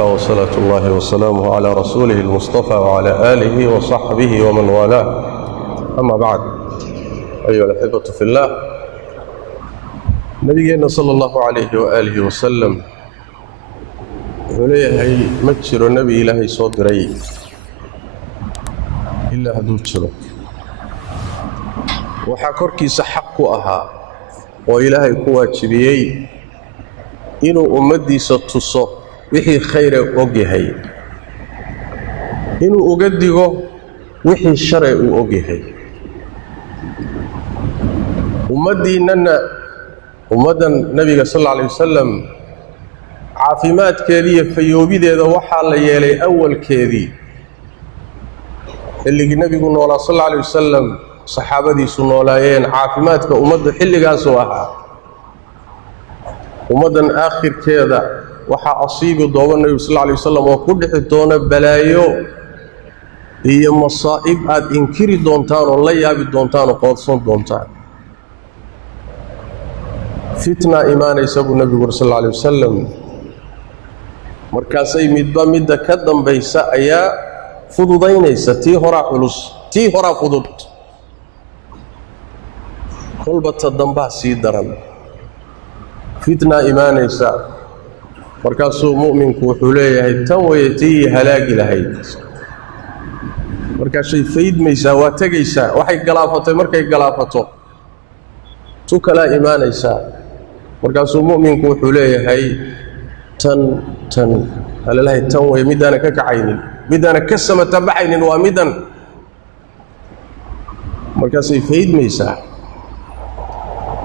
وكفى وصلاة الله وسلامه على رسوله المصطفى وعلى آله وصحبه ومن والاه. أما بعد، أيها الأحبة في الله، نبينا صلى الله عليه وآله وسلم وليه مجر النبي إلهي صدري إلا هدوتشره وحكركي سحق أها وإلهي كواجبيي إنه أمدي ستتصو وحي خير أوجهي إنه أقدقه وحي الشرع أوجهي أمدي إننا أمدا النبي صلى الله عليه وسلم عافيمات كذي في يوبيد إذا وحى ليالي أول كذي اللي النبي قلنا صلى الله عليه وسلم صحابتي سنولايين عافيمات كأمد حل قاسوها أمدا آخر كذا وحى أصيب دوام النبي صلى الله عليه وسلم وكل حتون بلايو هي مصائب أد إنكري دونتان والله يابي دونتان وقادسون دونتان فتنة إيمان يسبب النبي صلى الله عليه وسلم مركاسي مدة كدن بيسا أيا فضودين يسا تي هرا حلوس تي هرا فضود قلبة الدنبا سيدرم فتنة إيمان يسا مركاسو مؤمن كوحوليه تنويتي هلاقي لهيد مركاسي فيد ميسا واتقيسا وحي قلافته مركي قلافته توكلا إيمان يسا مركاسو مؤمن كوحوليه هاي تن هل الله تنوي مدانا كعين مدانا كسمة تبعين ومدن مركاسي فيد ميسا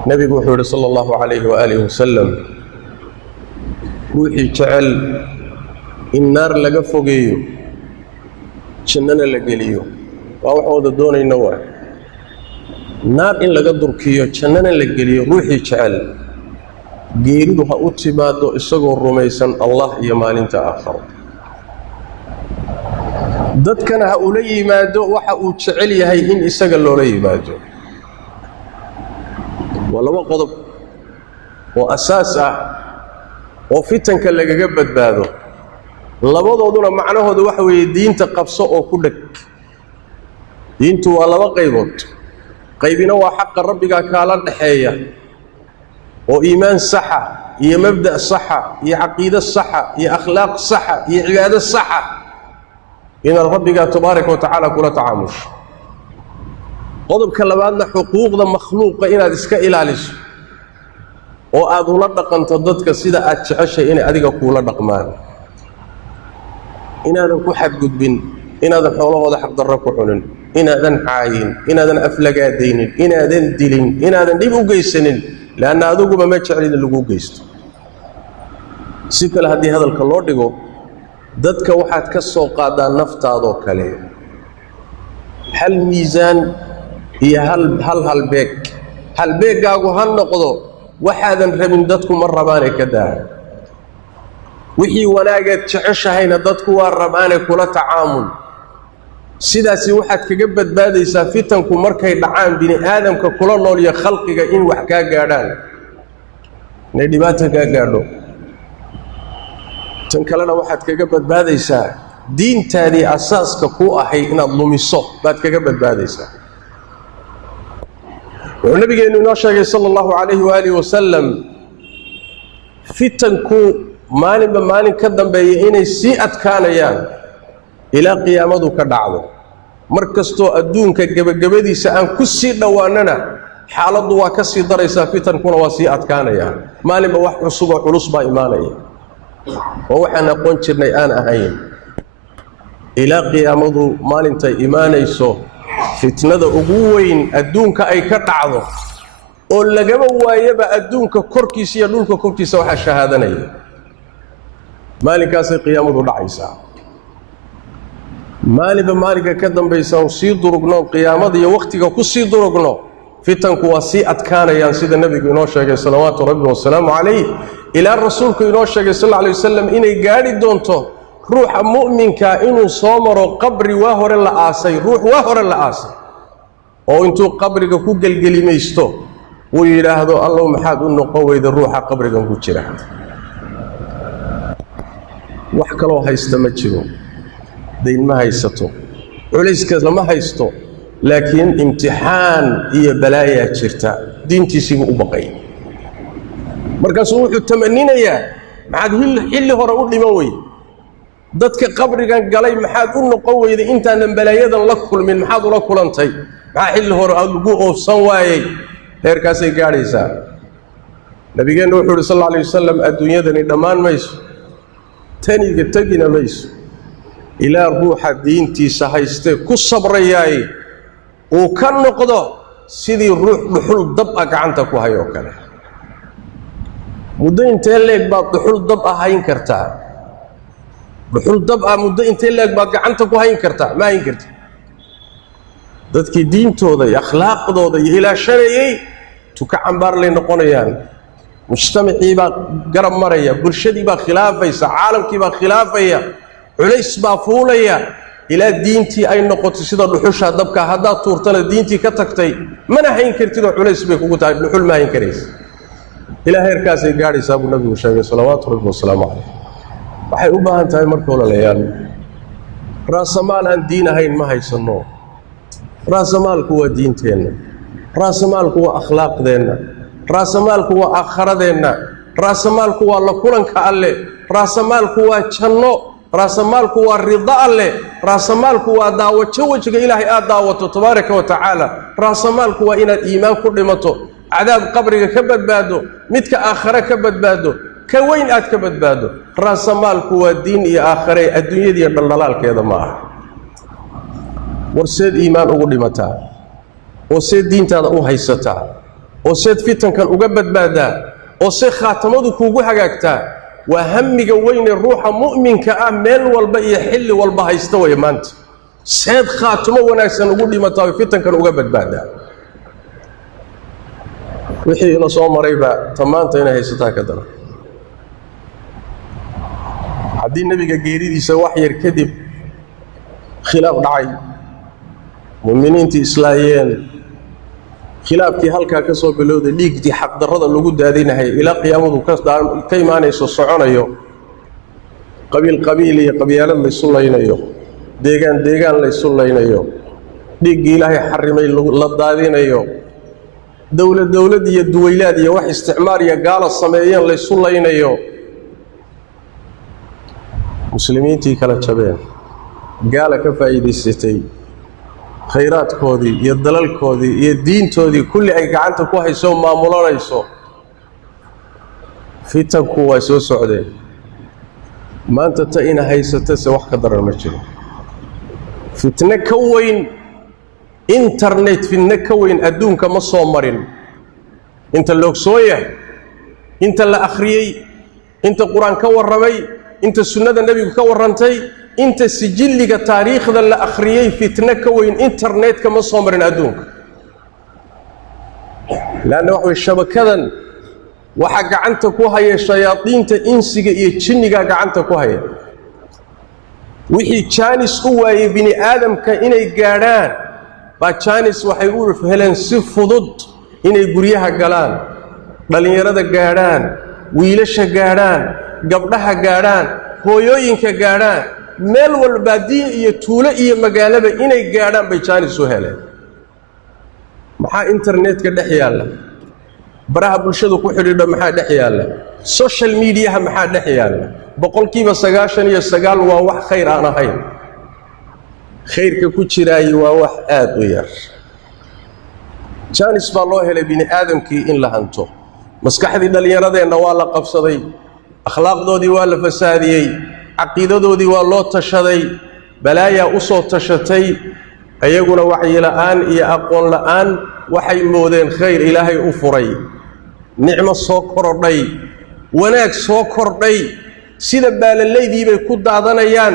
نبي محمد صلى الله عليه وآله وسلم روحي جعل النار لقى فوقيه جننا لقليه وأوحوا دوني نوع النار إن لقى دركيه جننا لقليه روحي جعل geeridu ha u timaado isagoo rumaysan Allah iyo maalinta aakhiro dadkana ha ula yimaado waxa uu jecel yahay in isaga loola yimaado walaba qodob oo asaas ah oo fitanka lagaga badbaado labadooduna macnahoodu waxa weeye diinta qabso oo ku dhag diintu waa laba qaybood qaybina waa xaq rabbiga kaala dhaxeeya وإيمان صحة هي مبدأ صحة هي عقيدة صحة هي أخلاق صحة هي عبادة صحة إن الرب تبارك وتعالى كل تعامش قضب كلماتنا حقوق ذا مخلوق إن هذا إسكا إلاليش وأذو لدق أن تضدك سيدة أتشعش إن أذيك كل رقمان إن هذا كحد قدبين إن هذا حوله هذا حق الركوعون إن هذا عاين إن هذا أفلقات دين إن هذا دلين إن هذا نبو قيسنين لأن أذوق ما يتشعرين اللقوق قيست سيكال هذه هذا الكلور ديقو دادك واحد كسو قادة نفط هذا كليه هل ميزان هي هل بيك قاقو هل نقضو واحدا رمين دادكو مرة باني كده وحي وناقة تشعشهين دادكو والرباني كلا تعامل sidaasi waxaad kaga badbaadaysaa fitanku markay dhacaan bini aadamka kula nool iyo khalqiga in wax ka gaadhaan inay dhibaato ka gaadho tan kalena waxaad kaga badbaadaysaa diintaadii asaaska ku ahay inaad lumiso baad kaga badbaadaysaa oo nabigeenu inoo sheegay sallallahu alayhi wa alihi wasallam fitanku maalin ka dambeeyay inay si adkaanayaan إلى قيامته كدعوه مركزتو أدونك جبديس أن كسي دواننا حالته وكسي دريسا فتن كنا وسيئات كان يعني ما لما واحد صبح ونص بإيمانه ووحنا قنشرنا أنا هين إلى قيامته ما لنت إيمانه سو فتنة أبوين أدونك أي كدعوه ولا جبوا يبقى أدونك كركيس يدونك كركيس وح الشهادني مالك أصل قيامته دعيسا مالك كدن بيسان سي درغنو قيامته iyo waqtiga ku sii durugno fitanku waa si adkaanayaan sida nabigu inoo sheegay salawaatu rabbi wa salaamu alayhi ila rasuulku inoo sheegay sallallahu alayhi wasallam inay gaari doonto ruuxa mu'minka inuu soo maro qabri waa hore la aasay ruux waa hore la aasay oo intuu qabriga ku galgalimaysto uu yiraahdo allahu maxaad u noqon weyda ruuxa qabrigan ku jira wax kaloo haysta ma jiro dayn ma haysato culayska lama haysto laakiin imtixaan iyo balaayaa jirta diintiisiibu u baqay markaasuu wuxuu tamaninayaa maxaad xilli hore u dhiman wey dadka qabrigan galay maxaad u noqon weyday intaanan balaayadan la kulmin maxaad ula kulantay maxaa xilli hore aad ugu oofsan waayey heerkaasay gaadhaysaa nabigeenna wuxuu yidhi sal alla alay wasalam adduunyadani dhammaan mayso taniga tegina mayso ilaa ruuxa diintiisa haystee ku sabrayaay uu ka noqdo sidii ruux dhuxul dab ah gacanta ku hayo oo kale muddo intee leeg baad dhuxul dab ah hayn kartaa dhuxul dab ah muddo intee leeg baad gacanta ku hayn kartaa ma hayn karti dadkii diintooda iyo akhlaaqdooda iyo ilaashanayay tuka cambaar lay noqonayaan mujtamacii baa garab maraya bulshadii baa khilaafaysa caalamkii baa khilaafaya culays baa fuulaya ilaa diintii ay noqoto sida dhuxusha dabka haddaad tuurtana diintii ka tagtay mana hayn kartidoo culays bay kugu tahay dhuxul ma hayn karaysa ilaa heerkaasay gaadhaysaa buu nabigu sheegay salawaatu rabbi wasalaamu calayh waxay u baahan tahay marka walaalayaal raasamaal aan diin ahayn ma haysanno raasamaalku waa diinteenna raasamaalku waa akhlaaqdeenna raasamaalku waa aakharadeenna raasamaalku waa la kulanka alle raasamaalku waa janno raasamaalku waa rida alle raasamaalku waa daawajo wejiga ilaahay aad daawato tabaaraka wa tacaala raasamaalku waa inaad iimaan ku dhimato cadaab qabriga ka badbaado midka aakhare ka badbaado ka weyn aad ka badbaado raasamaalku waa diin iyo aakhare adduunyadiiyo dhaldhalaalkeeda ma aha warseed iimaan ugu dhimataa oo seed diintaada u haysataa oo seed fitankan uga badbaadaa oo see khaatamadu kuugu hagaagtaa waa hamiga weyne ruuxa mu'minka ah meel walba iyo xilli walba haysta way maanta seed khaatamo wanaagsan ugu dhimataa fitankan uga badbaadaa wixii ila soo marayba tamaanta inay haysataa ka daran haddii nebiga geeridiisa wax yar kadib khilaaf dhacay mu'miniintii islaayeen khilaafkii halkaa ka soo bilowday dhiigtii xaqdarrada lagu daadinahay ilaa qiyaamadu ka imaanayso soconayo qabiil qabiil iyo qabyaalad laysu laynayo deegaan deegaan laysu laynayo dhiiggii ilaahay xarimay la daadinayo dowlad iyo duwaylaad iyo wax isticmaar iyo gaala sameeyeen laysu laynayo muslimiintii kala jabeen gaala ka faa'iidaysatay khayraadkoodii iyo dalalkoodii iyo diintoodii kulli ay gacanta ku hayso maamulanayso fitanku waa soo socdeen maanta ta ina haysatase wax ka daran ma jiro fitne ka weyn internet fitne ka weyn adduunka ma soo marin inta la ogsoon yahay inta la akhriyey inta qur-aan ka warramay inta sunnada nebigu ka warrantay inta sijilliga taariikhda la akhriyey fitne ka weyn internetka ma soo marin adduunka laanna wax way shabakadan waxa gacanta ku haya shayaadiinta insiga iyo jinniga gacanta ku haya wixii jaanis u waayey bini aadamka inay gaadhaan baa jaanis waxay u heleen si fudud inay guryaha galaan dhallinyarada gaadhaan wiilasha gaadhaan gabdhaha gaadhaan hooyooyinka gaadhaan meel walba diin iyo tuulo iyo magaalaba inay gaadhaan bay jaanis u heleen maxaa internetka dhex yaalla baraha bulshadu ku xidhiidha maxaa dhex yaalla social mediaha maxaa dhex yaalla boqolkiiba 99 waa wax khayr aan ahayn khayrka ku jiraay waa wax aad u yar jaanis baa loo helay bini aadamkii in la hanto maskaxdii dhallinyaradeenna waa la qabsaday akhlaaqdoodii waa la fasaadiyey caqiidadoodii waa loo tashaday balaayaa u soo tashatay ayaguna wacyi la'aan iyo aqoon la'aan waxay moodeen khayr ilaahay u furay nicmo soo kordhay wanaag soo kordhay sida baalallaydii bay ku daadanayaan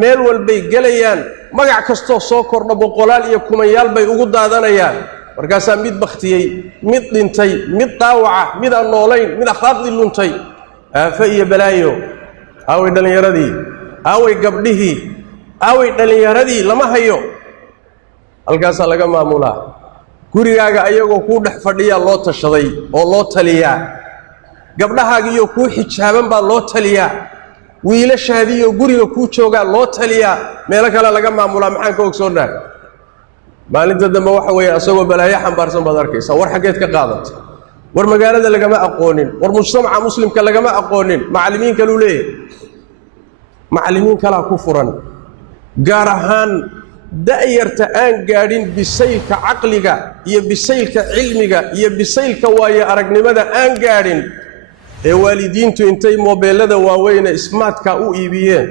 meel walbay gelayaan magac kastoo soo kordha boqolaal iyo kumanyaal bay ugu daadanayaan markaasaa mid bakhtiyey mid dhintay mid dhaawaca mid aan noolayn mid akhlaaqdii luntay aafa iyo balaayo aaway dhallinyaradii aaway gabdhihii aaway dhallinyaradii lama hayo halkaasaa laga maamulaa gurigaaga ayagoo kuu dhex fadhiyaa loo tashaday oo loo taliyaa gabdhahaagiiyo kuu xijaaban baa loo taliyaa wiilashaadii iyo guriga ku joogaa loo taliyaa meel kale laga maamulaa maxaan ka ogsoonaa maalinta dambe waxa weeye asagoo balaayo xambaarsan baad arkaysaa war xageed ka qaadatay war magaalada lagama aqoonin war mujtamaca muslimka lagama aqoonin macallimiin kale u leeyahay macallimiin kala ku furan gaar ahaan da'yarta aan gaadhin bisaylka caqliga iyo bisaylka cilmiga iyo bisaylka waayo aragnimada aan gaadhin ee waalidiintu intay moobeelada waaweyn ismaadka u iibiyeen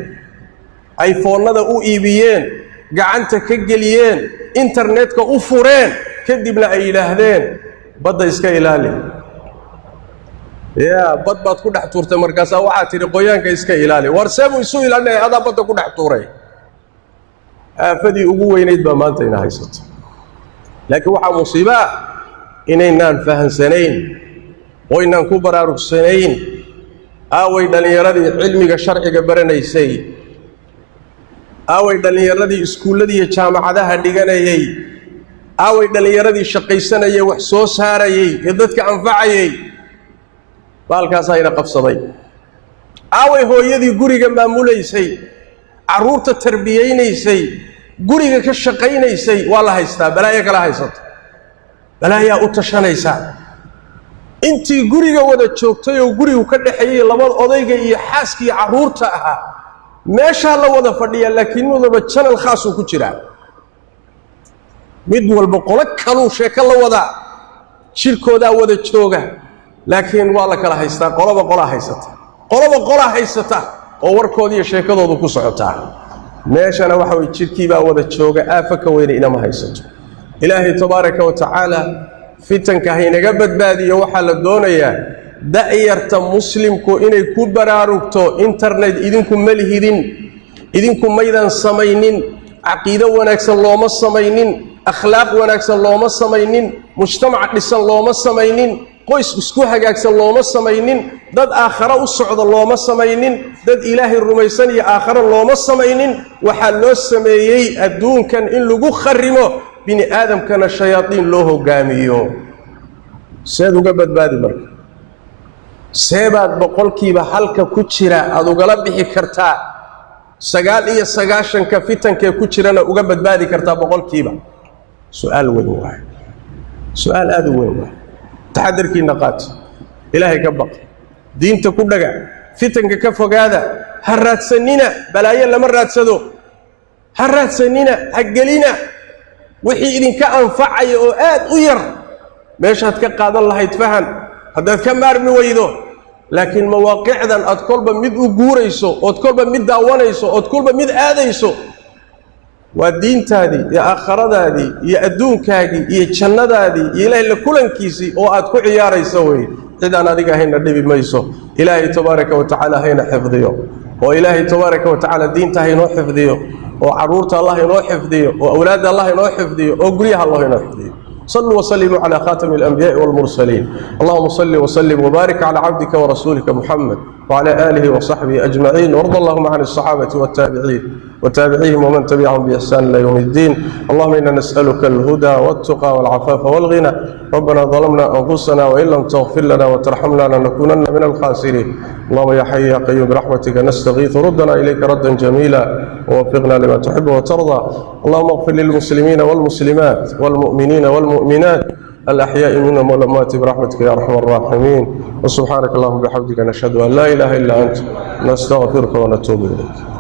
iPhone-nada u iibiyeen gacanta ka geliyeen internetka u fureen kadibna ay yiraahdeen badda iska ilaali bad baad ku dhex tuurtay markaas waxa tiri qoyaanka iska ilaali war seebu isu ilaalinay ada badda ku dhex tuuray aafadii ugu weynayd baa maanta ina haysato laakiin waxa musiiba inaynaan fahansanayn oo inaan ku baraarugsanayn aaway dhalinyaradii cilmiga sharciga baranaysay aaway dhalinyaradii iskuuladii iyo jaamacadaha dhiganayay aaway dhalinyaradii shaqaysanayay wax soo saarayay ee dadka anfacayay baalkaas ayna qabsaday aaway hooyadii guriga maamulaysay caruurta tarbiyeynaysay guriga ka shaqaynaysay waa la haystaa balaayo kala haysato balaayaa u tashanaysa intii guriga wada joogtay oo gurigu ka dhaxeeyay labada odayga iyo xaaskii caruurta ahaa meesha la wada fadhiya laakiin wadaba channel khaas uu ku jira mid walba qolo kale sheeko la wada shirkooda wada jooga laakiin waa la kala haystaa qoloba haysata oo warkoodii iyo sheekadoodu ku socotaa meeshana waxa way jirkii baa wada jooga aafaka weyn inama haysato ilaahay tabaaraka wa tacaala fitanka haynaga badbaadiyo waxa la doonayaa da'yarta muslimku inay ku baraarugto internet idinku malihidin idinku maydan samaynin aqiido wanaagsan looma samaynin akhlaaq wanaagsan looma samaynin mujtamac dhisan looma samaynin qoys isku hagaagsan looma samaynin dad aakhira u socdo looma samaynin dad ilaahay rumaysan iyo aakhira looma samaynin waxa loo sameeyay adduunkan in lagu kharimo bini aadamkana shayaadiin loo hogaamiyo seed uga badbaadi marka seebaad boqolkiiba halka ku jira aad ugala bixi kartaa 99 ka fitankee ku jirana uga badbaadi kartaa boqolkiiba su'aal weyn waay su'aal aad u weyn waay taxadarkiina qaat ilaahay ka baq diinta ku dhaga fitanka ka fogaada ha raadsanina balaayo lama raadsado ha raadsanina ha gelina wixii idinka anfacaya oo aad u yar meeshaad ka qaadan lahayd fahan haddaad ka maarmi weydo laakiin mawaaqicdan aad kolba mid u guurayso ood kolba mid daawanayso ood kolba mid aadayso waa diintaadii iyo aakhiradaadii iyo adduunkaagii iyo jannadaadii iyo ilaahay la kulankiisii oo aad ku ciyaarayso wey cidaan adiga hayna dhibi mayso ilaahay tabaaraka wa tacaala hayna xifdiyo oo ilaahay tabaaraka wa tacaala diinta haynoo xifdiyo oo caruurta allah haynoo xifdiyo oo awlaadda allah haynoo xifdiyo oo guryaha allah haynoo xifdiyo صلوا وسلموا على خاتم الأنبياء والمرسلين اللهم صل وسلم وبارك على عبدك ورسولك محمد وعلى آله وصحبه أجمعين وارض اللهم عن الصحابة والتابعين وتابعيهم ومن تبعهم بإحسان إلى يوم الدين اللهم إنا نسألك الهدى والتقى والعفاف والغنى ربنا ظلمنا أنفسنا وإن لم تغفر لنا وترحمنا لنكونن من الخاسرين اللهم يا حي يا قيوم برحمتك نستغيث ردنا إليك ردا جميلا ووفقنا لما تحب وترضى اللهم اغفر للمسلمين والمسلمات والمؤمنين والمؤمنات الأحياء منهم والأموات برحمتك يا أرحم الراحمين وسبحانك اللهم وبحمدك نشهد أن لا إله إلا أنت نستغفرك ونتوب إليك